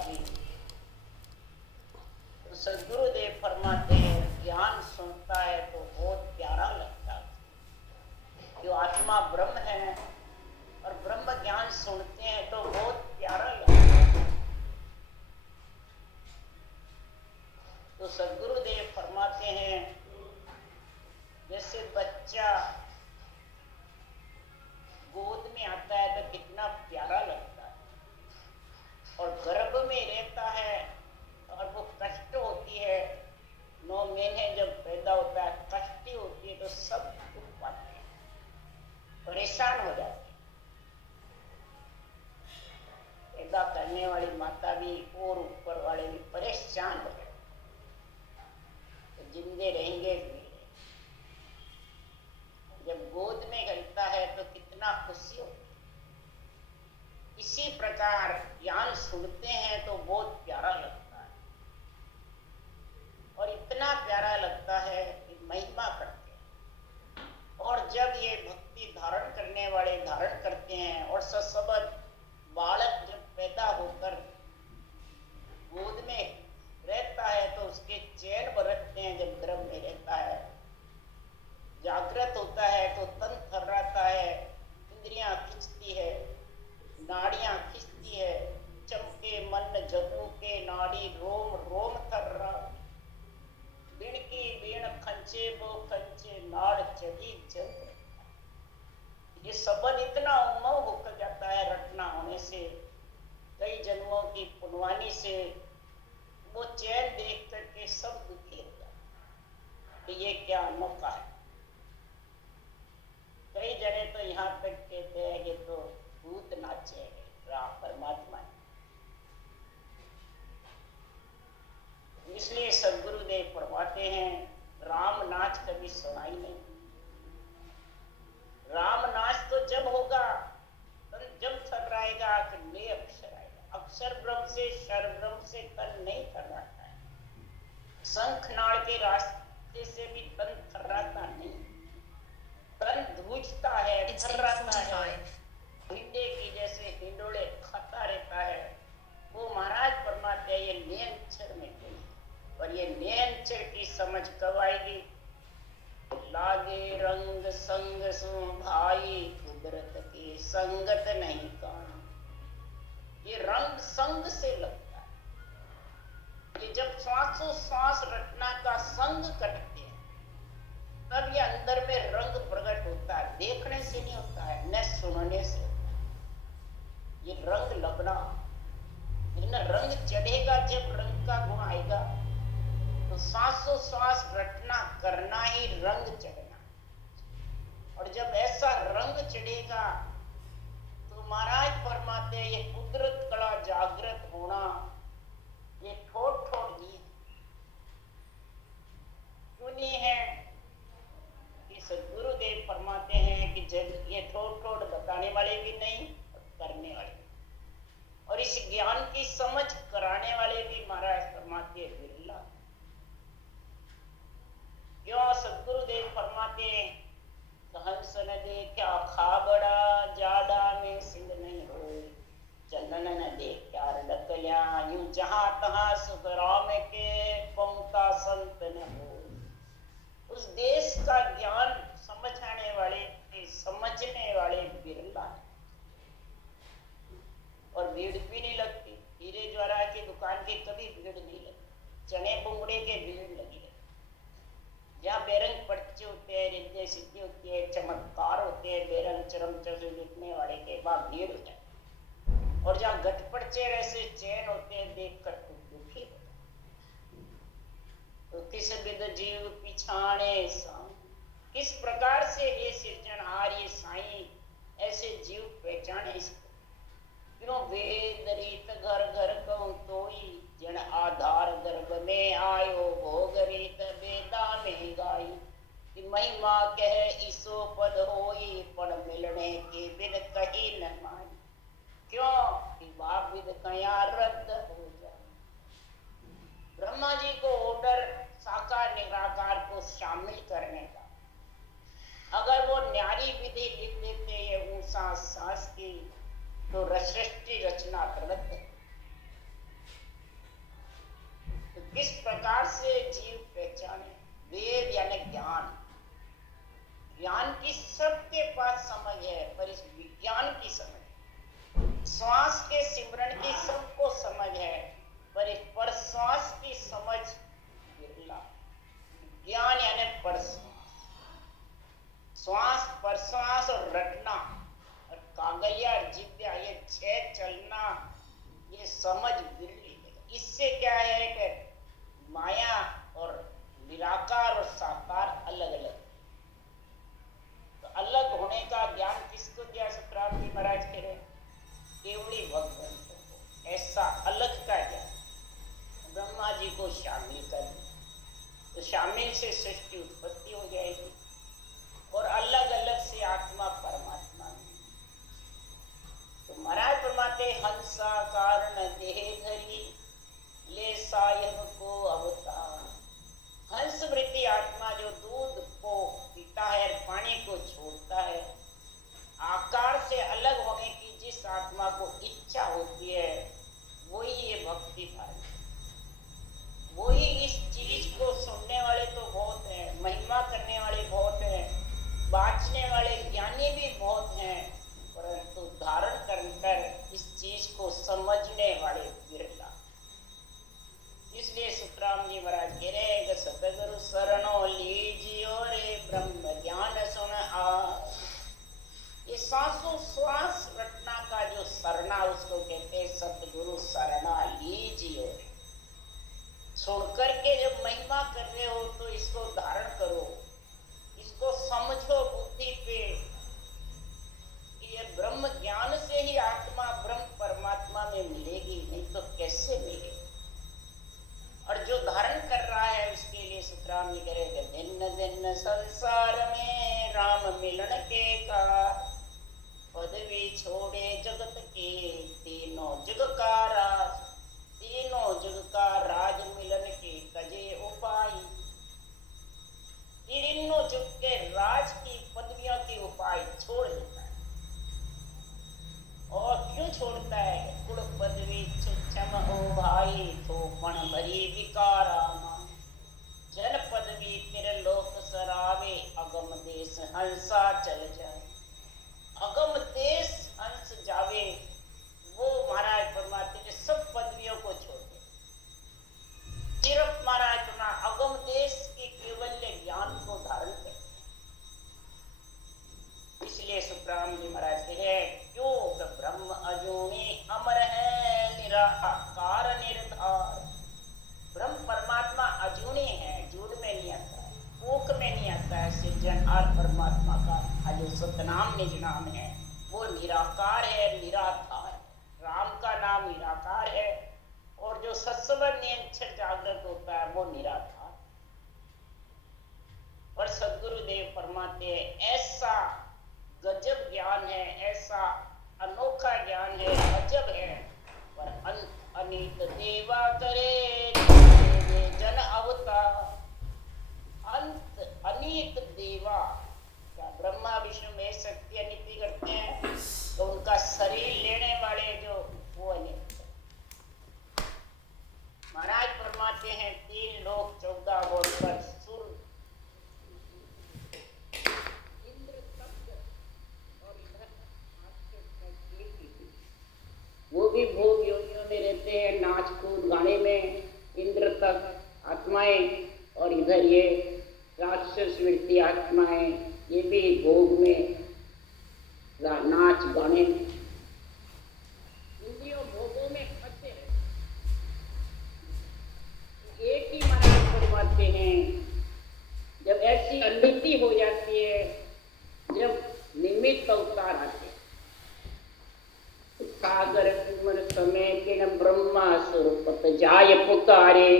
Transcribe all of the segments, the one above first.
भी। तो सदगुरुदेव फरमाते हैं ज्ञान सुनता है तो बहुत प्यारा लगता है। जो आत्मा ब्रह्म है और ब्रह्म ज्ञान सुनते हैं तो बहुत प्यारा लगता है। तो सदगुरुदेव फरमाते हैं जैसे बच्चा गोद में आता है तो कितना प्यारा लगता है और गर्भ में रहता है और वो कष्ट होती है, 9 महीने जब पैदा होता है कष्ट होती है तो सब दुख पाते हैं, परेशान हो जाते हैं। पैदा करने वाली माता भी और ऊपर वाले भी परेशान हो जाते हैं। तो जिंदे रहेंगे भी। जब गोद में रहता है तो कितना खुशी होती है। इसी प्रकार ज्ञान सुनते हैं तो बहुत प्यारा लगता है और इतना प्यारा लगता है कि महिमा करते हैं। और जब ये भक्ति धारण करने वाले धारण करते हैं और ससबद बालक जब पैदा होकर गोद में रहता है तो उसके चैन बरतते हैं। जब गर्भ में रहता है जागृत होता है तो तन थर्राता है, इंद्रियां खिंचती है, नाड़ियां खिंचती है, चमके मन झबूके नाड़ी, रोम रोम थर्रा, बीण की बीण खंचे वो खंचे, नाड़ चढ़ी जल। ये शब्द इतना उमंग होकर जाता है रटना होने से, कई जन्मों की पुनवानी से। वो चैन देख करके सब दुखी हो जाता। तो ये क्या मौका है। कई जने तो यहाँ तक कहते हैं कि तो भूत नाचे राम परमात्मा। इसलिए सदगुरुदेव फरमाते हैं राम नाच कभी सुनाई नहीं। राम नाच तो जब होगा जब थर्राएगा कि ले अक्षर आएगा। अक्षर ब्रह्म से शर ब्रह्म से तन नहीं थर्राता है। शंख नाड़ के रास्ते से भी तन थर्राता नहीं, तन धूजता है, थर्राता है, हिंडे की जैसे हिंडोले खाता रहता है। वो महाराज फरमाते हैं ये नियंचर में गई। और ये नियंचर की समझ कब आएगी। लागे रंग संग सु भाई, कुदरत की संगत नहीं कान। ये रंग संग से लगता है। ये जब श्वासों श्वास रटना का संग करते हैं तब ये अंदर में रंग प्रकट होता है। देखने से नहीं होता है, न सुनने से होता है। ये रंग लगना, लेकिन रंग चढ़ेगा जब रंग का गुण आएगा तो सांसों श्वास रटना करना ही रंग चढ़ना। और जब ऐसा रंग चढ़ेगा तो महाराज फरमाते ये कुदरत कला जागृत होना, ये ठोठ ठोठ गीत क्यों नहीं है। सदगुरुदेव फरमाते हैं कि जब ये ठोठ ठोठ बताने वाले भी नहीं और करने वाले भी, और इस ज्ञान की समझ कराने वाले भी महाराज फरमाते हैं बिरला। क्यों सदगुरुदेव फरमाते हैं हंस न देखा खाबड़ा, जाड़ा में सिंध नहीं हो, चंदन न देखा डकलिया, यूं जहां तहां सुख राम के पहुंचा संत न हो। उस देश का ज्ञान समझाने वाले, समझने वाले बिरला है। और भीड़ भी नहीं लगती। हीरे ज्वारा की दुकान की कभी भीड़ नहीं लगती, चने बुंगड़े के भीड़ लगी रहती। जहाँ बेरंग पर्चे होते हैं, रिद्धि सिद्धि होती है, चमत्कार होते हैं, बेरंग चरम चरम लिखने वाले के वहां भीड़ हो जाए। और जहाँ गटपर्चे ऐसे चैन होते हैं देख कर तो दुखी हो। तो किस विध जीव पिछाने साईं, किस प्रकार से ये सिरजनहार ये साईं ऐसे जीव पहचाने इसको। क्यों वेद रीत घर घर कहूं तोई, जन आधार गर्भ में आयो, भोग रीत वेदा में गाई। कि महिमा कह ईसो पद होई, पण मिलने के बिन कही न माई। क्यों कि बाप विद कया रद्द हो जाए। ब्रह्मा जी को ऑर्डर साकार निराकार को शामिल करने का, अगर वो न्यारी विधि लिख देते ये सांस की तो सृष्टि रचना रद्द। इससे क्या है कि माया और निराकार और साकार अलग अलग। तो अलग होने का ज्ञान किसको दिया सुखराम जी महाराज कह रहे? केवली भगवंतों को। ऐसा अलग का ज्ञान ब्रह्मा जी को शामिल कर दिया, तो शामिल से सृष्टि उत्पत्ति हो जाएगी और अलग अलग से आत्मा परमात्मा में। तो महाराज फरमाते हंसा कारण देह धरी ले सायब को अवतार। हंस वृत्ति आत्मा जो दूध को पीता है, पानी को छोड़ता है, आकार से अलग होने की जिस आत्मा को इच्छा होती है वही ये भक्ति भाव। वही इस चीज को सुनने वाले तो बहुत हैं, महिमा करने वाले बहुत हैं, बांचने वाले ज्ञानी भी बहुत हैं, परंतु धारण कर इस चीज को समझने वाले विरला। इसलिए सुखराम जी महाराज कह रहे हैं कि सतगुरु शरणो लीजियो रे ब्रह्म ज्ञान सुन आ। ये सांसों श्वास रटना का जो शरणा उसको कहते हैं सतगुरु शरणा लीजियो। सुन करके जब महिमा कर रहे हो तो इसको धारण करो, इसको समझो बुद्धि पे कि ये ब्रह्म ज्ञान से ही आत्मा ब्रह्म परमात्मा में मिलेगी, नहीं तो कैसे मिलेगी। और जो धारण कर रहा है उसके लिए सुखराम जी करेंगे दिन दिन संसार में राम मिलन के का पदवी छोड़े जगत के तीनों जग का राज। तीनों जग का राज मिलन के तजे उपाय। तीनों जग के राज की पदवियों के उपाय छोड़ देता है। और क्यों छोड़ता है? कुल पदवी छुच्छम हो भाई तो पण भरी विकारा। जन पदवी तेरे लोक सरावे अगम देश हंसा चल जाए। अगम देश हंस जावे वो महाराज परमात्मा के सब पदवियों को छोड़ दे, सिर्फ महाराज अपना अगम देश के केवल्य ज्ञान को धारण करते। इसलिए सुखराम जी महाराज कहे क्यों ब्रह्म अजूनी अमर है निराकार निर्धार। ब्रह्म परमात्मा अजूनी है, जुड़ में नहीं आता है, कोक में नहीं आता है। सृजनहार परमात्मा का जो सतनाम निज नाम है वो निराकार है, निराधार। राम का नाम निराकार है और जो सत्सवर नियंत्रण जागृत होता है वो निराकार। और सद्गुरुदेव फरमाते हैं ऐसा गजब ज्ञान है, ऐसा अनोखा ज्ञान है, अजब है। पर अनीत देवा करे जन अवतार। अंत अनीत देवा क्या ब्रह्मा विष्णु में शक्ति अनिति करते हैं तो उनका शरीर लेने वाले जो वो अनित है। महाराज फरमाते हैं 3 लोक 14 गोल पर सुर इंद्र तप्त और इधर वो भी भोग योनियों में रहते हैं, नाच कूद गाने में। इंद्र तक आत्माएं और इधर ये राक्षस वृत्ति आत्माएं ये भी भोग में नाच गाने इंद्रियों भोगों में फंसे हैं। एक ही महाराज फरमाते हैं जब ऐसी अनिति हो जाती है, जब निमित्त अवतार आते सागर कुमर समय के न ब्रह्मा स्वरूपत जाय पुकारे।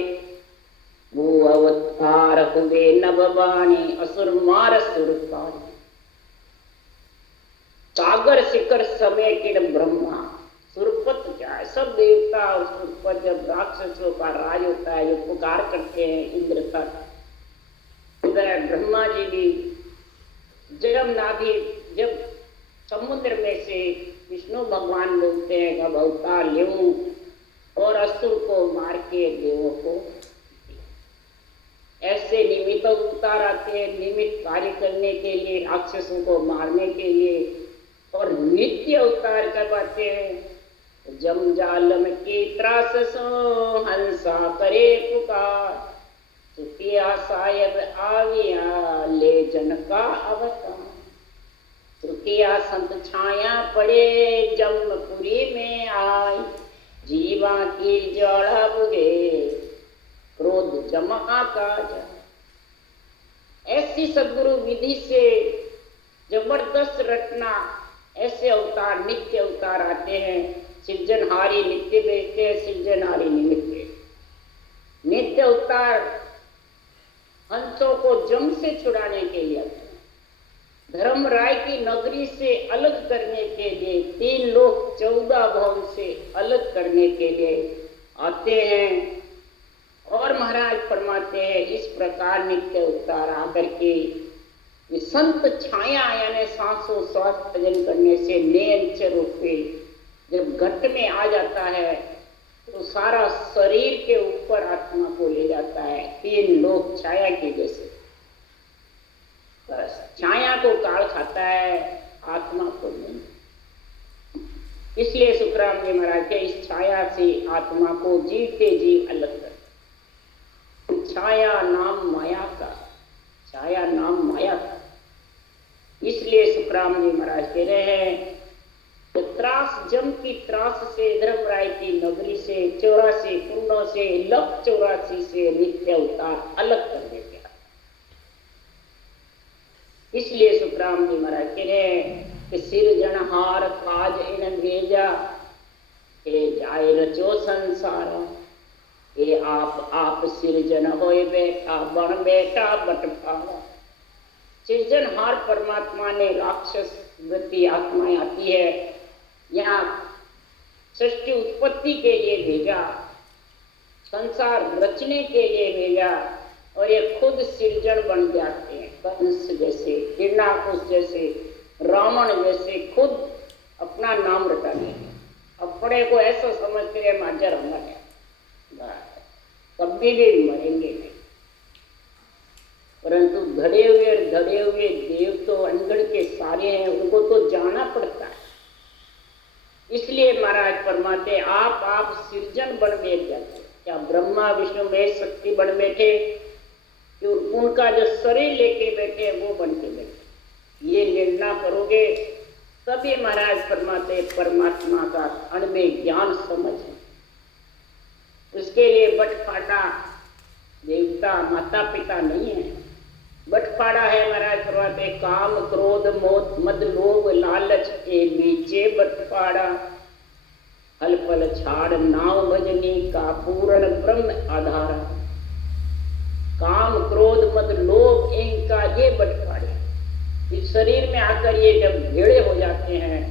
वो अवतार हुए नववाणी असुर मार सुरपारी। सागर शिखर समय के ब्रह्मा सुरपत क्या है, सब देवता उस पर जब राक्षसों का राज होता है जो पुकार करते हैं इंद्र तक। इधर ब्रह्मा जी भी जब समुद्र में से विष्णु भगवान बोलते हैं कि अवतार लेऊं और असुर को मार के देवों को। ऐसे निमित्त अवतार आते हैं निमित्त कार्य करने के लिए, राक्षसों को मारने के लिए। और नित्य अवतार करवाते हैं जम जालम की त्रास सो हंसा करे पुकार। सुखिया सायब आविया ले जन का अवतार। सुखिया संत छाया पड़े जमपुरी में आई। जीवा की ज्वाला बुझे, क्रोध जमा काज। ऐसी सदगुरु विधि से जबरदस्त रचना, ऐसे अवतार नित्य अवतार आते हैं। सृजनहारी नित्य बेचते, सृजनहारी निमित्त। नित्य अवतार हंसों को जम से छुड़ाने के लिए आते हैं। धर्मराय की नगरी से अलग करने के लिए, 3 लोग 14 भवन से अलग करने के लिए आते हैं। और महाराज फरमाते हैं इस प्रकार नित्य अवतार आकर के संत छाया यानी सांसों श्वास भजन करने से नयन रूपे जब घट में आ जाता है तो सारा शरीर के ऊपर आत्मा को ले जाता है। 3 लोग छाया के जैसे, बस छाया को काल खाता है, आत्मा को नहीं। इसलिए सुखराम जी महाराज के इस छाया से आत्मा को जीवते जीव अलग कर। छाया नाम माया का, छाया नाम माया का। इसलिए सुखराम जी महाराज कह रहे हैं तो त्रास जम की त्रास से, धर्मराय की नगरी से, 84 कुंडों से, 1,84 से नित्य अवतार अलग कर देते। इसलिए सुखराम जी महाराज कह रहे हैं कि सिरजनहार काज इन भेजा, ए जाए रचो संसार। ये आप सिरजन होए बैठा, बन बैठा बटफारा। सृजनहार परमात्मा ने राक्षस वृत्ति आत्माएं आती है, यहाँ सृष्टि उत्पत्ति के लिए भेजा, संसार रचने के लिए भेजा, और ये खुद सृजन बन जाते हैं। कंस जैसे, हिरण्याकुश जैसे, रावण जैसे खुद अपना नाम रटा देंगे। अपने को ऐसा समझते हैं माजर हमारे, कभी भी मरेंगे नहीं। परंतु धड़े हुए देव तो अनगढ़ के सारे हैं, उनको तो जाना पड़ता है। इसलिए महाराज फरमाते आप सृजन बन बैठ जाते। क्या ब्रह्मा विष्णु महेश शक्ति बन बैठे कि उनका जो शरीर लेके बैठे वो बन के बैठे? ये निर्णय करोगे तभी महाराज फरमाते परमात्मा का अणबे ज्ञान समझ है। उसके लिए बटफाटा देवता माता पिता नहीं है, बटफाड़ा है। महाराज फरमाते काम क्रोध मोह मद लोभ लालच के बीचे बटफाड़ा, हल पल छाड़ नाव भजनी का पूर्ण ब्रह्म आधारा। काम क्रोध मद लोभ इनका ये बटफाड़े, इस शरीर में आकर ये जब भेड़े हो जाते हैं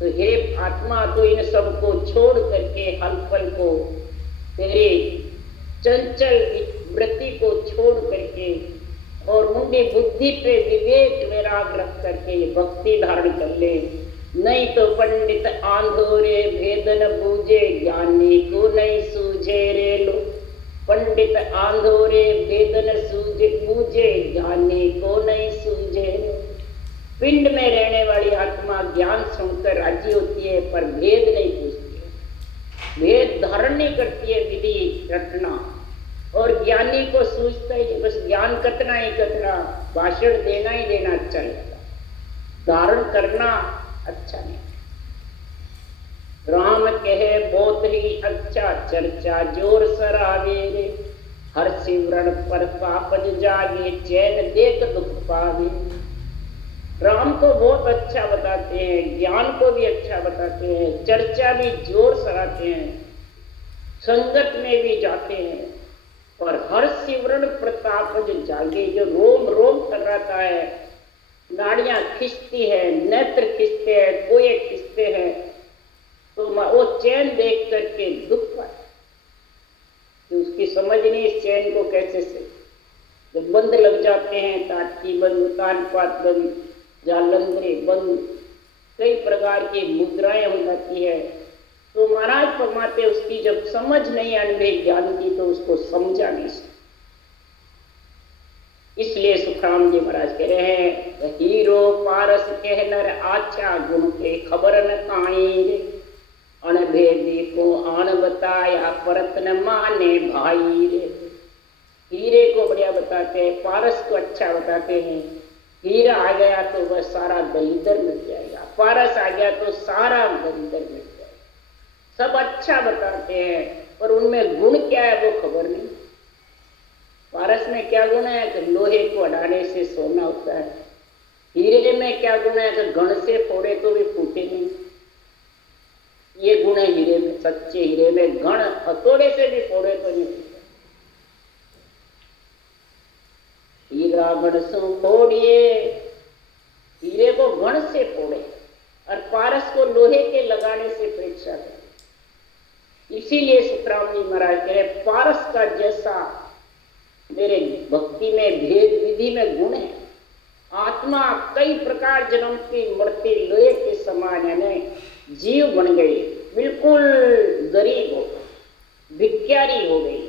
तो हे आत्मा तो इन सबको छोड़ करके हल पल को, तेरे चंचल वृत्ति को छोड़ करके और मुंडी बुद्धि पे विवेक वैराग रख करके ये भक्ति धारण कर ले। नहीं तो पंडित आंधोरे भेदन बूझे, ज्ञानी को नहीं सूझे रे लो। पंडित आंधोरे भेदन सूझे बूझे, ज्ञानी को नहीं सूझे। पिंड में रहने वाली आत्मा ज्ञान सुनकर राजी होती है पर भेद नहीं पूछती है, भेद धारण नहीं करती है विधि रटना। और ज्ञानी को सूझता ही बस ज्ञान कतना ही कतना, भाषण देना ही देना अच्छा लगता, धारण करना अच्छा नहीं। राम कहे बहुत ही अच्छा चर्चा जोर सरावे रे, हर सिमरन पर पापज जागे चैन देख दुख पावे। राम को बहुत अच्छा बताते हैं, ज्ञान को भी अच्छा बताते हैं, चर्चा भी जोर सराते हैं, संगत में भी जाते हैं। और हर सिमरन प्रताप जो जागे, जो रोम रोम थर्राता है, नाड़ियां खिंचती है, नेत्र खिंचते हैं, कोये खिंचते हैं, तो वो चैन देख करके दुख पाए कि उसकी समझ नहीं इस चैन को कैसे से। जब बंद लग जाते हैं, ताटकी बंद, तानपात बंद, जालंधरे बंद, कई प्रकार की मुद्राएं हो जाती है, तो महाराज फरमाते उसकी जब समझ नहीं अनुभे ज्ञान की तो उसको समझा नहीं सकते। इसलिए सुखराम जी महाराज कह रहे हैं हीरो पारस कह नर आचा गुण के खबर न काई, अनभेदी को आन बताया परत न माने भाई रे। हीरे को बढ़िया बताते हैं, पारस को अच्छा बताते हैं। हीरा आ गया तो वह सारा दलिदर मिट जाएगा, पारस आ गया तो सारा दलिदर मिट जाएगा। सब अच्छा बताते हैं, पर उनमें गुण क्या है वो खबर नहीं। पारस में क्या गुण है कि लोहे को अड़ाने से सोना होता है। हीरे में क्या गुण है कि घण से फोड़े तो भी फूटे नहीं। ये गुण है हीरे में, सच्चे हीरे में घण हथौड़े से भी फोड़े तो नहीं फूटे। हीरा घण से फोड़िए, हीरे को घण से फोड़े और पारस को लोहे के लगाने से परीक्षा करे। इसीलिए सुखराम जी महाराज कह रहे पारस का जैसा मेरे भक्ति में भेद विधि में गुण है। आत्मा कई प्रकार जन्मती मरती लोहे के समान यानी जीव बन गई, बिल्कुल गरीब हो गई, भिखारी हो गई।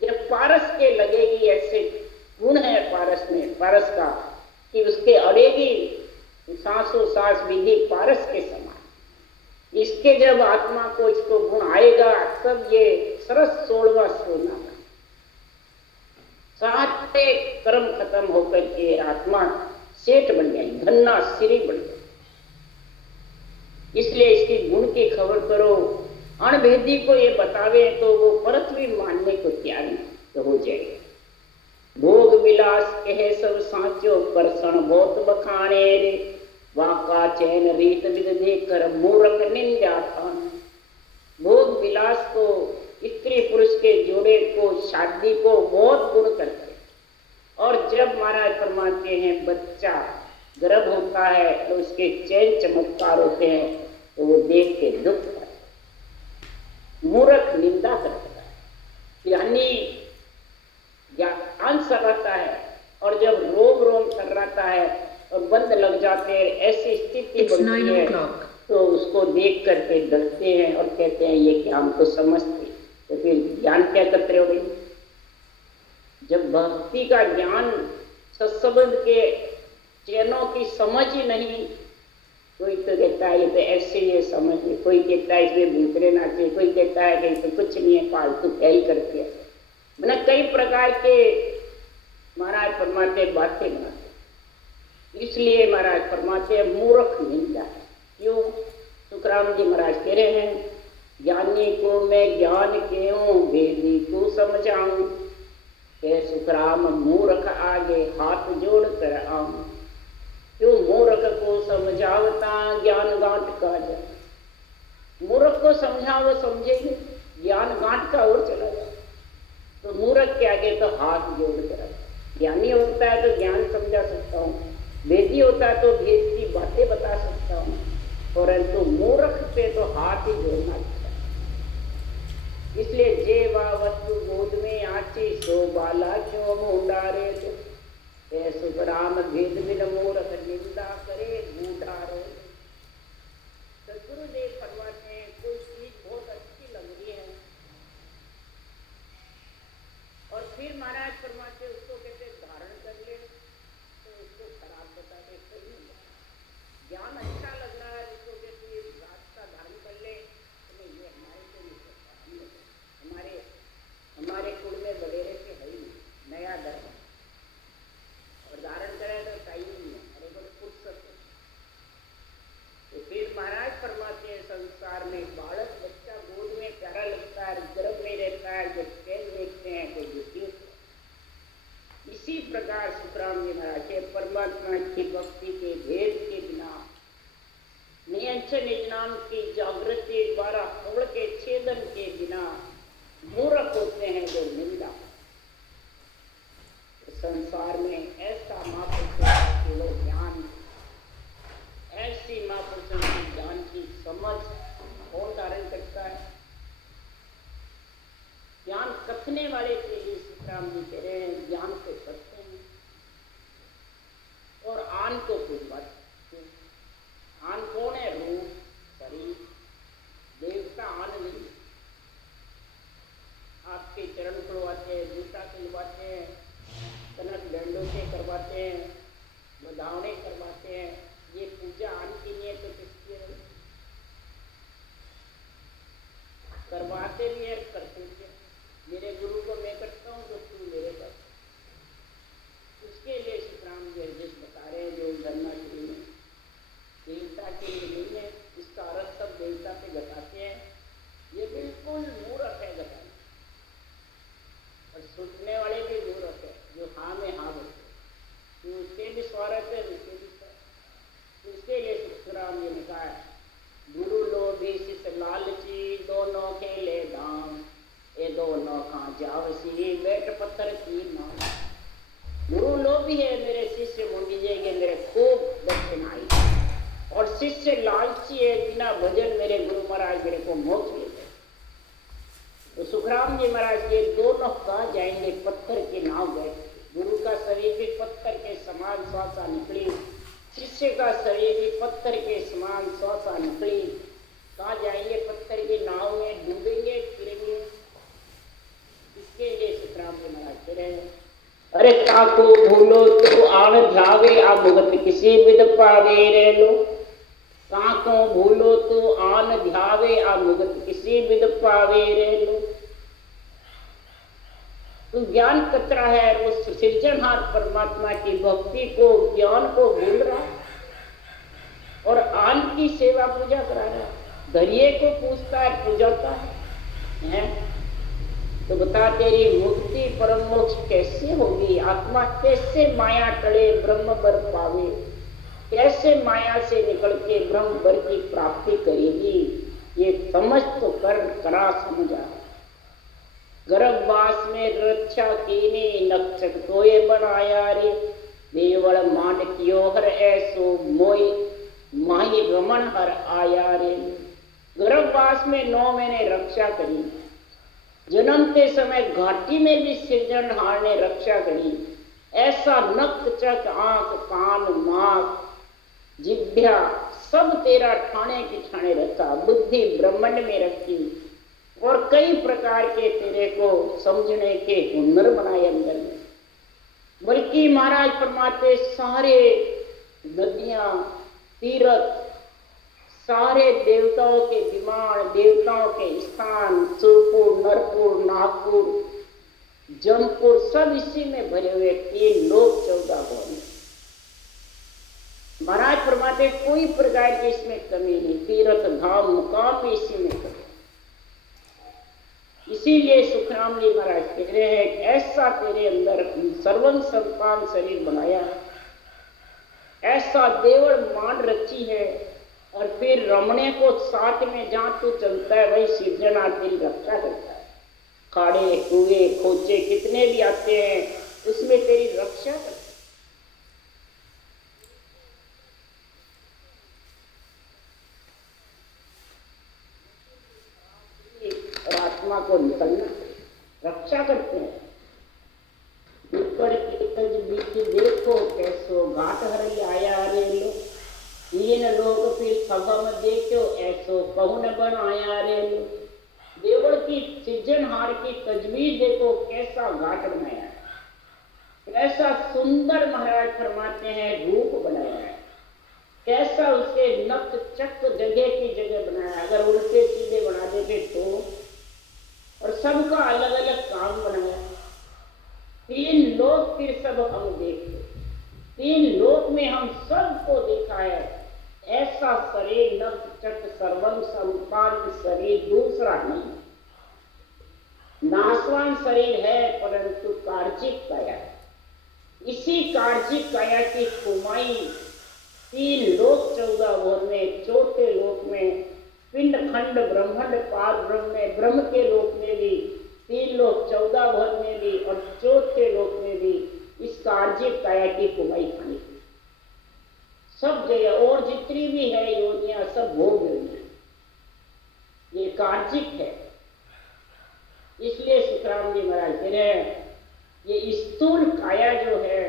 जब पारस के लगेगी, ऐसे गुण है पारस में, पारस का कि उसके अड़ेगी सांसों सांस विधि पारस के समान। इसके जब आत्मा को इसको गुण आएगा तब ये सरस 16वां सोना सारे कर्म खत्म होकर के आत्मा सेठ बन गई, धन्ना श्री बन गई। इसलिए इसकी गुण की खबर करो, अणभेदी को ये बतावे तो वो परत भी मानने को तैयार तो हो जाएगा। भोग विलास कहे सब साचो, करसण बहुत बखाने रे, वाका चैन रीत विद देकर मूर्ख निंदा ठान। भोग विलास को, स्त्री पुरुष के जोड़े को, शादी को बहुत गुण करते। और जब महाराज फरमाते हैं बच्चा गर्भ होता है तो उसके चैन चमत्कार होते हैं, तो वो देख के दुख है, मूर्ख निंदा करता है, यानी ज्ञान सराता है। और जब रोम रोम थर्राता है और बंद लग जाते हैं, ऐसी स्थिति बनती है तो उसको देख करके डरते हैं और कहते हैं ये क्या हमको समझते। तो फिर ज्ञान क्या करते हो गई। जब भक्ति का ज्ञान सत्संग के चैनों की समझ ही नहीं, कोई तो कहता है ये तो ऐसे ही समझ में, कोई कहता है इसमें भूतरे नाचे, कोई कहता है कि तो कुछ नहीं है, फालतू फैल करके मैंने कई प्रकार के महाराज फरमाते बातें बनाते। इसलिए महाराज फरमाते मूर्ख निंदा है। क्यों? सुखराम जी महाराज कह रहे हैं ज्ञानी को मैं ज्ञान क्यों भेदी को समझाऊं, सुखराम मूर्ख आगे हाथ जोड़ कर आऊं। क्यों? मूर्ख को समझावता ज्ञान गांठ का जा। मूर्ख को समझाओ समझेंगे, ज्ञान गांठ का और चला जाए। तो मूर्ख के आगे तो हाथ जोड़ कर, ज्ञानी होता है तो ज्ञान समझा सकता हूँ, वेदी होता है तो वेद की बातें बता सकता हूँ, परंतु मूर्ख पे तो हाथ ही जोड़ना चाहिए। इसलिए जे वस्तु गोद में आची सो बाला क्यों मुंडारे, तो सुखराम भेद बिन मूर्ख निंदा करे बूढ़ारो। सदगुरुदेव फरमाते हैं कोई चीज बहुत अच्छी लग रही है और फिर महाराज फरमाते उसको कहते धारण कर ले, तो उसको खराब बता दे, सही नहीं। ज्ञान अच्छा लग रहा है, उसको कहते रास्ता धारण कर ले, तो नहीं ये हमारे को नहीं करता, हमारे कुल में वगैरह के है ही नया धर्म और धारण करे तो टाइम नहीं है, अरे बोले फुर्सत है। तो फिर महाराज फरमाते हैं संसार में बालक बच्चा गोद में प्यारा लगता है, गर्भ में रहता है, जब चैन देखते हैं तो दुखी होते हैं। इसी प्रकार सुखराम जी महाराज के परमात्मा की भक्ति के भेद के बिना नियंच निज नाम की जागृति द्वारा कवड़ के छेदन के बिना मूर्ख होते हैं जो निंदा। संसार में ऐसा महापुरुषों का केवल ज्ञान, ऐसी महापुरुषों की ज्ञान की समझ कौन धारण करता है। ज्ञान कथने वाले के लिए सुखराम जी कह रहे हैं ज्ञान को करते हैं और आन को कुछ बात। आन कौन है? रूप शरीर, देवता आन नहीं। आपके चरण खुलवाते हैं, जूता खुलवाते हैं, कनक दंडोते करवाते हैं, बधावने करवाते हैं, ये पूजा आन की नहीं है तो किसकी है? करवाते भी है, करते भी है। मेरे गुरु को मैं करता हूँ तो तू मेरे कर। उसके लिए सुखराम जी जिस बता रहे हैं जो धरना शुरू में देवता के लिए नहीं है, इसका अर्थ सब देवता पे घटाते हैं दो नौका जावसी बैठ पत्थर की नाव। गुरु लोभी है मेरे शिष्य मुंडी जाएंगे मेरे खूब दक्षिणाई, और शिष्य लालची है बिना भजन मेरे गुरु महाराज मेरे को मोक्ष ले गए। तो सुखराम जी महाराज ये दोनों कहा जाएंगे पत्थर के नाव बैठ। गुरु का शरीर भी पत्थर के समान स्वासा निकली, शिष्य का शरीर भी पत्थर के समान स्वासा निकली। कहा जाएंगे पत्थर की नाव में डूबेंगे फिरेंगे। इसके लिए सुखराम जी महाराज कह रहे हैं, अरे काको भूलो तो आन ध्यावे आ भुगत किसी विद पावे रे लो। काको भूलो तो आन ध्यावे आ भुगत किसी विद पावे रे लो। तो ज्ञान कतरा है, वो सृजनहार परमात्मा की भक्ति को ज्ञान को भूल रहा और आन की सेवा पूजा करा रहा। दरिये को पूछता है पूजाता है। तो बता तेरी मुक्ति परम मोक्ष कैसे होगी, आत्मा कैसे माया टले ब्रह्म वर पावे, कैसे माया से निकल के ब्रह्म वर की प्राप्ति करेगी। ये समझ तो करा समझा। गर्भवास में रक्षा कीने नक्षक तोये बनाया रे, देवल मांड कियो हर ऐसो मोई माही रमन हर आया रे। गर्भवास में 9 महीने रक्षा करी, जन्मते समय घाटी में भी सृजनहार ने रक्षा करी। ऐसा नक चक आंख कान नाक जिभ्या सब तेरा ठाणे की ठाणे रखा, बुद्धि ब्रह्मांड में रखी और कई प्रकार के तेरे को समझने के हुनर बनाए अंदर में। बल्कि महाराज फरमाते सारे नदियां तीर्थ सारे देवताओं के विमान देवताओं के स्थान सुरपुर नरपुर नागपुर जमपुर सब इसी में भरे हुए 3 लोक 14 भवन। महाराज फरमाते कोई प्रकार की इसमें कमी नहीं, तीर्थ धाम मुकाम भी इसी में कमी। इसीलिए सुखराम जी महाराज कह रहे हैं ऐसा तेरे अंदर सर्वं संतान शरीर बनाया, ऐसा देवल मान रची है, और फिर रमणे को साथ में जहां तू चलता है वही सृजना तेरी रक्षा करता है। खाड़े कुएं खोचे कितने भी आते हैं उसमें तेरी रक्षा करता है और आत्मा को निकलना रक्षा करते हैं। देखो कैसो घाट हरि आया रे लो, तीन लोग फिर सभा में देखो ऐसो कहूं न बनाया रे लो। देवल की सृजनहार की तजवीज देखो कैसा घाट बनाया है, कैसा सुंदर महाराज फरमाते हैं रूप बनाया है, कैसा उसे नक चक जगह की जगह बनाया। अगर उल्टे सीधे बना देते तो, और सबका अलग अलग काम बनाया। 3 लोग फिर सब हम देखते, 3 लोक में हम सबको देखा है। ऐसा शरीर नव चक सर्वं संपाद शरीर दूसरा नहीं, नाशवान शरीर है परंतु कार्जिक काया है। इसी कार्जिक काया की कुमाई 3 लोक 14 भवन में, चौथे लोक में पिंड खंड ब्रह्मांड पार ब्रह्म में, ब्रह्म के लोक में भी 3 लोक 14 भवन में भी और चौथे लोक में भी इस कार्जिक काया की कुमाई खानी सब जगह। और जितनी भी है योनियां सब भोग रही है, ये कार्जिक है। इसलिए सुखराम जी महाराज कह रहे हैं ये स्थूल काया जो है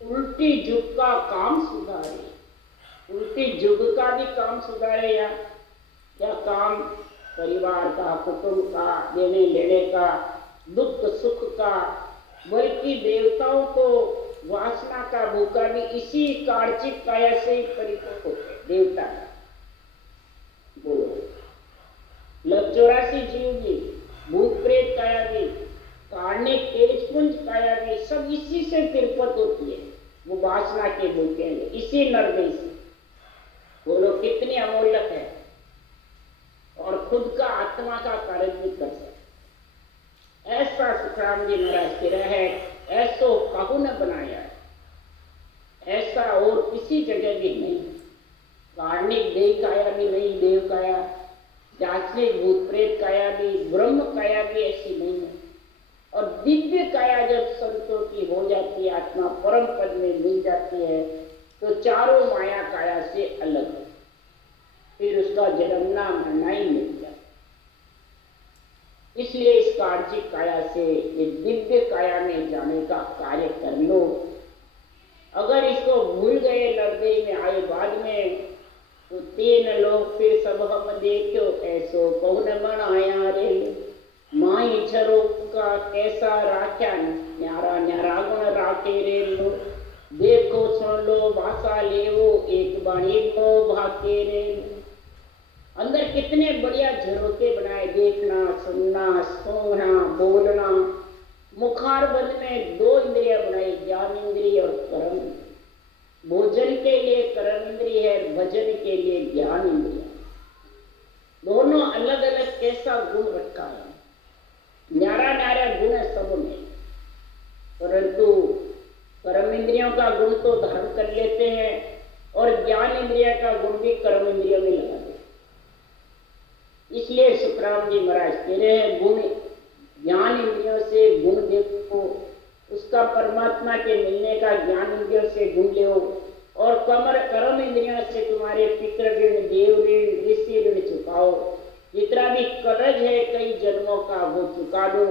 उल्टी जुग का काम सुधारे, उल्टी जुग का भी काम सुधारे। या क्या काम, परिवार का, कुटुंब का, देने लेने का, दुख सुख का, बल्कि देवताओं को वासना का भूखा भी इसी कार्जिक काया से ही परिपक्व होते देवता। बोलो 84 जीव भी, भूत प्रेत काया भी, कार्णिक तेजपुंज काया भी, सब इसी से तिरपत होती है। वो वासना के भूखे हैं इसी नरदय से। बोलो कितनी अमूल्यक है, और खुद का आत्मा का कार्य भी कर सकते। ऐसा सुखराम जी महाराज कह रहे हैं ऐसो कहू न बनाया, ऐसा और किसी जगह भी नहीं। कार्णिक देह काया भी नहीं, देव काया, दार्शनिक भूत प्रेत काया भी, ब्रह्म काया भी ऐसी नहीं है। और दिव्य काया जब संतों की हो जाती है, आत्मा परम पद में मिल जाती है, तो चारों माया काया से अलग है, फिर उसका जन्मना मरना ही मिल जाता। इसलिए इस कार्जिक काया से एक दिव्य काया में जाने का कार्य कर लो। अगर इसको भूल गए, लड़े में आए बाद में, तो तीन लोग फिर सब हम देखो ऐसो कौन मन आया रे। माई छरो का कैसा राख्या न्यारा न्यारा गुण राखे रे लो। देखो सुन लो भाषा लेवो एक बाणी को भाके रे। अंदर कितने बढ़िया झरोके बनाए, देखना सुनना सूंघना बोलना। मुखार बंद में दो इंद्रिया बनाई, ज्ञान इंद्रिय और कर्म इंद्रिय। भोजन के लिए कर्म इंद्रिय है, भजन के लिए ज्ञान इंद्रिय। दोनों अलग अलग कैसा गुण रखा है, न्यारा न्यारा गुण है सब में, परंतु कर्म इंद्रियों का गुण तो धारण कर लेते हैं और ज्ञान इंद्रिय का गुण भी कर्म इंद्रियों में लगा देते। इसलिए सुखराम जी महाराज कह रहे हैं, गुण ज्ञान इंद्रियों से गुण देखो, उसका परमात्मा के मिलने का ज्ञान इंद्रियों से गुण लो, और कर्म इंद्रियों से तुम्हारे पितृ ऋण देव ऋण ऋषि ऋण चुकाओ। जितना भी कर्ज है कई जन्मों का वो चुका दो,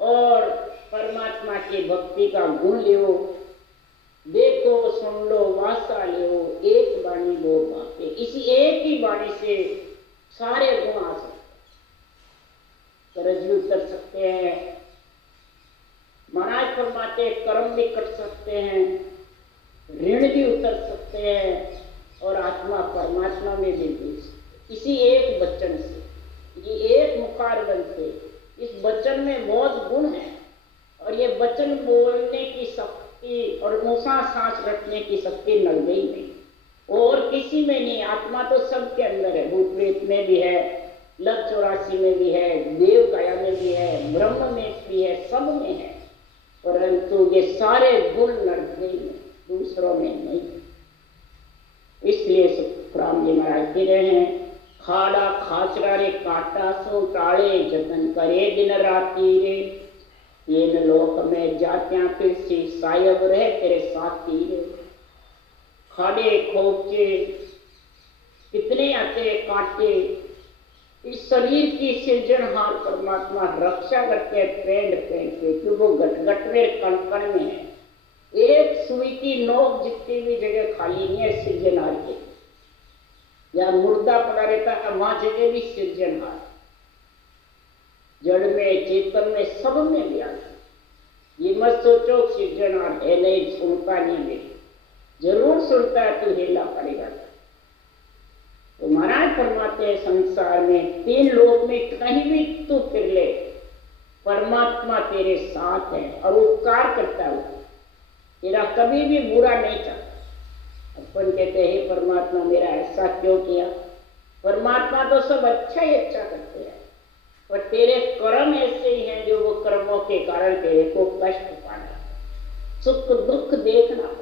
और परमात्मा के भक्ति का गुण लो। देखो सुन लो वासा लो एक वाणी दो बातें। इसी एक ही वाणी से सारे गुण आ सकते, कर्ज भी उतर सकते हैं, महाराज फरमाते कर्म भी कट सकते हैं, ऋण भी उतर सकते हैं, और आत्मा परमात्मा में भी मिल सकते, इसी एक वचन से, ये एक मुखारबंद से। इस वचन में बहुत गुण है, और ये वचन बोलने की शक्ति और ऊंचा सांस रखने की शक्ति लग गई नहीं, और किसी में नहीं। आत्मा तो सबके अंदर है, भूत प्रेत में भी है, लव 84 में भी है, देव काया में भी है, ब्रह्म में भी है, सब में है, परंतु ये सारे गुण नरभय में, दूसरों में नहीं। इसलिए सुखराम जी महाराज कह रहे हैं, खाड़ा खाचरा रे काटा सो टाले जतन करे दिन राती रे। तीन लोक में जात्या फिर सी सायब रहे तेरे साथी रे। खाड़े खोपचे कितने आते कांटे, इस शरीर की सृजनहार परमात्मा रक्षा करके पेंड पेंड के, क्योंकि वो गटगट में कण कण में है। एक सुई की नोक जितनी भी जगह खाली नहीं है सृजनहार के, या मुर्दा पड़ा रहता है वहां जगह भी सृजनहार, जड़ में चेतन में सब में भी आता। ये मत सोचो सृजनहार है नहीं, सुनता नहीं है, जरूर सुनता है, तू हेला पड़ेगा। तो महाराज फरमाते हैं, संसार में तीन लोक में कहीं भी तू फिर ले, परमात्मा तेरे साथ है और उपकार करता है, तेरा कभी भी बुरा नहीं चाहता। अपन कहते हैं परमात्मा मेरा ऐसा क्यों किया, परमात्मा तो सब अच्छा ही अच्छा करते हैं, पर तेरे कर्म ऐसे ही हैं जो वो कर्मों के कारण तेरे को कष्ट पाना, सुख दुख देखना।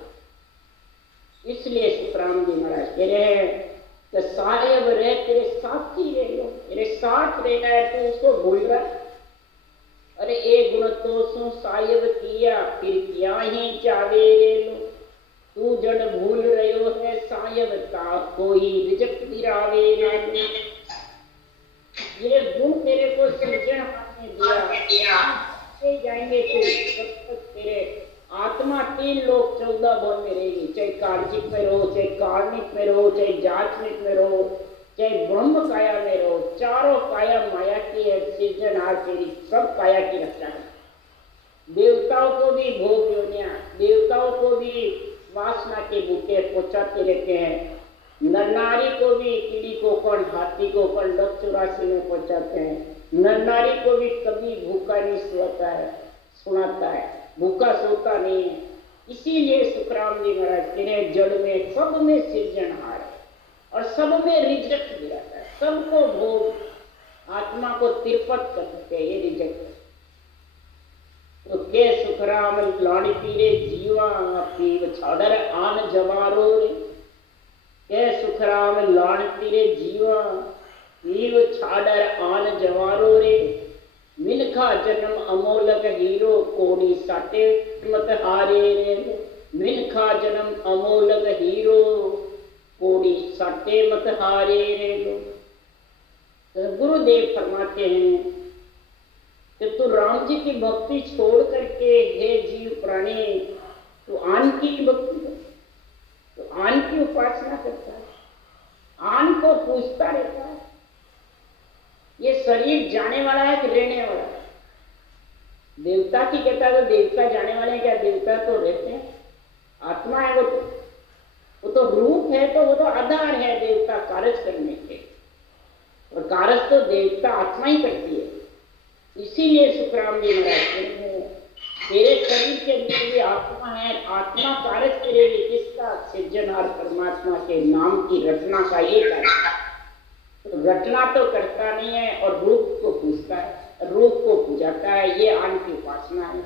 इसलिए सुखराम जी महाराज कह रहे हैं कि साहेब रहे तेरे साथ ही रह लो, तेरे साथ रहना है तो उसको भूल रहा। अरे एक गुण तो सु साहेब किया फिर क्या ही चावे रे लो। तू जड़ भूल रहो है साहेब का कोई रिजक दिरावे रे लो। ये गुण तेरे को सृजन हाथ में दिया, जाएंगे तो जब तक तेरे आत्मा तीन लोग 14 भवन में रहेगी, चाहे कार्जिक में रहो, चाहे कार्मिक में रहो, चाहे जाचनिक में रहो, चाहे ब्रह्म काया में रहो, चारों काया माया की है, सृजनहार तेरी सब काया की रक्षा है। देवताओं को भी भोग योनिया, देवताओं को भी वासना के बूटे पहुंचाते रहते हैं, नर नारी को भी कीड़ी को कण हाथी को कण लक 84 में पहुंचाते हैं। नर नारी को भी कभी भूखा नहीं सोता है, सुनाता है, भूखा सोता नहीं है। इसीलिए सुखराम जी महाराज कह रहे जड़ में सब में सृजनहार है और सब में रिजक्ट भी रहता है, सबको भोग आत्मा को तिरपत कर सकते हैं, ये रिजक्ट। तो के सुखराम लाड़ी पीरे जीवा पीव छाड़र आन जवारो रे। के सुखराम लाड़ पीरे जीवा पीव छाड़र आन जवारो रे। मिनखा जन्म अमोलक हीरो कोड़ी साटे मत हारे रे। मिनखा जन्म अमोलक हीरो कोड़ी साटे मत हारे रे लो। तो गुरुदेव फरमाते हैं कि तू राम जी की भक्ति छोड़ करके हे जीव प्राणी तू आन की भक्ति कर, तो आन की उपासना करता है, आन को पूजता रहता है। ये शरीर जाने वाला है कि रहने वाला है? देवता की कहता है तो देवता जाने वाले हैं क्या? देवता तो रहते हैं, आत्मा है वो तो रूप है, तो वो तो आधार है देवता कारज करने के, और कारज तो देवता आत्मा ही करती है। इसीलिए सुखराम जी महाराज तेरे शरीर के अंदर भी आत्मा है, आत्मा कारज करेगी किसका? सृजनहार परमात्मा के नाम की रचना का ये कार्य। तो रचना तो करता नहीं है और रूप को पूजता है, रूप को पूजाता है, ये आन की उपासना है।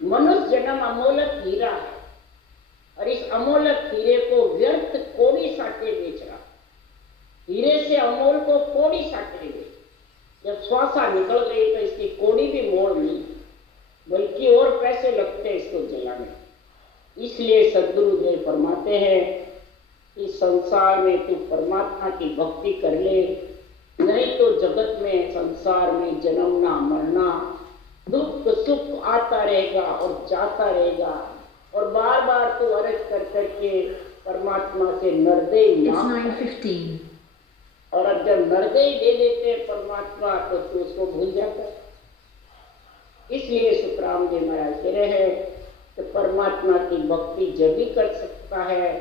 मनुष्य जन्म अमोलक हीरा है और इस अमोलक हीरे को व्यर्थ कोड़ी साटे बेच रहा। हीरे से अमोल को कोड़ी साटे बेच, जब श्वासा निकल गई तो इसकी कोड़ी भी मोड़ नहीं, बल्कि और पैसे लगते हैं इसको जलाने। इसलिए सद्गुरुदेव फरमाते हैं कि संसार में तू परमात्मा की भक्ति कर ले, नहीं तो जगत में संसार में जन्मना मरना दुख सुख आता रहेगा और जाता रहेगा, और बार बार तू अर्ज कर करके परमात्मा से नरदेय मांग, और अब जब नरदेय दे देते हैं परमात्मा तो तू उसको भूल जाता है। इसलिए सुखराम जी महाराज कह रहे हैं कि परमात्मा की भक्ति जब भी कर सकता है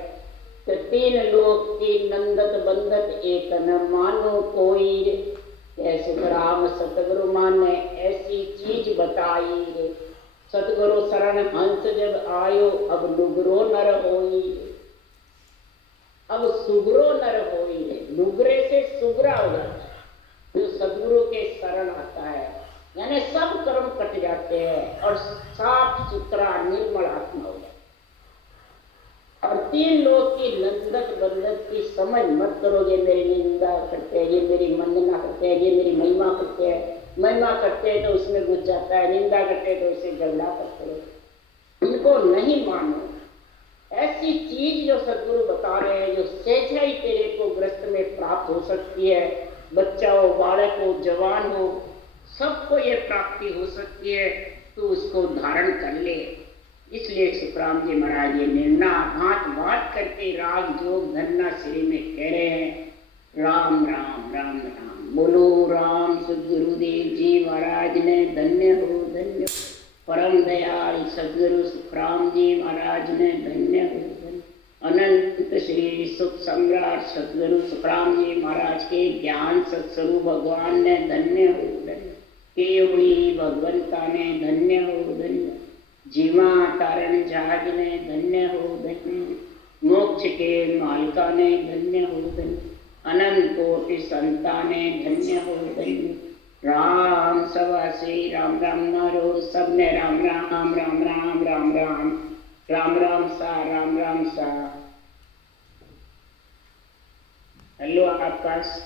तो तीन लोक की नंदत बंदत एक न मानो कोई रे। कैसे राम सतगुरु माने ऐसी चीज बताई रे। सतगुरु शरण हंस जब आयो अब लुगरो नर होई रे। अब सुगरो नर होई रे, लुगरे से सुगरा हो जाता है जो सदगुरु के शरण आता है, यानी सब कर्म कट जाते हैं और साफ सुथरा निर्मल आत्मा हो जाता है। और तीन लोग की नंदत बंदत की समझ मत करो, ये मेरी निंदा करते हैं, ये मेरी वंदना करते हैं, ये मेरी महिमा करते हैं। महिमा करते हैं तो उसमें घुस जाता है, निंदा करते हैं तो उससे झगड़ा करते हैं। इनको नहीं मानो। ऐसी चीज जो सदगुरु बता रहे हैं जो सहजा ही तेरे को ग्रस्त में प्राप्त हो सकती है, बच्चा हो, बालक हो, जवान हो, सबको ये प्राप्ति हो सकती है, तो उसको धारण कर ले। इसलिए सुखराम जी महाराज ये निर्णय भांत भांत करके राग जोग धन्ना श्री में कह रहे हैं राम राम राम राम। बोलो राम सदगुरुदेव जी महाराज ने धन्य हो, धन्य परम दयाल सदगुरु सुखराम जी महाराज ने धन्य हो, धन्य। अनंत श्री सुख सम्राट सदगुरु सुखराम जी महाराज के ज्ञान सत्स्वरूप भगवान ने धन्य हो, धन्य। केवली भगवंता ने धन्य हो, धन्य। जीवा तारण जहाज ने धन्य हो, धन्य। मोक्ष के मालिका ने धन्य हो, धन्य। अनंत कोटि संता ने धन्य हो, धन्य। राम सवा से राम राम मारो, सबने राम राम राम राम राम राम राम राम सा राम राम सा। हेलो आकाश।